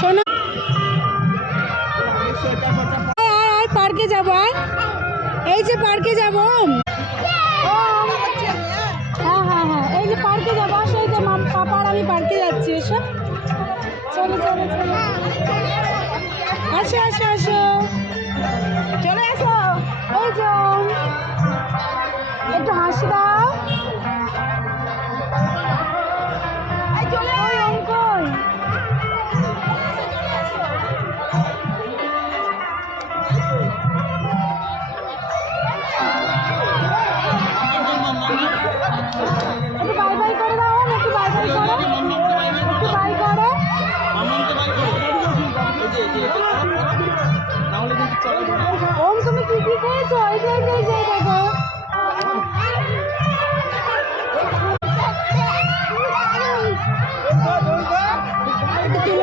শোনো পার্কে যাবো এই যে পার্কে যাবো হ্যাঁ হ্যাঁ হ্যাঁ এই যে পার্কে যাবো আসো এই যে পাপার আমি পার্কে যাচ্ছি এসো চলো চলো চলো আসো আসো আসো চলে আসো এই যে একটু হাসি দাও চলে অঙ্কন একটু বাই বাই করে দাও একটু বাই বাই করো একটু বাই করো ওম তুমি কি কি খেয়েছো এই যে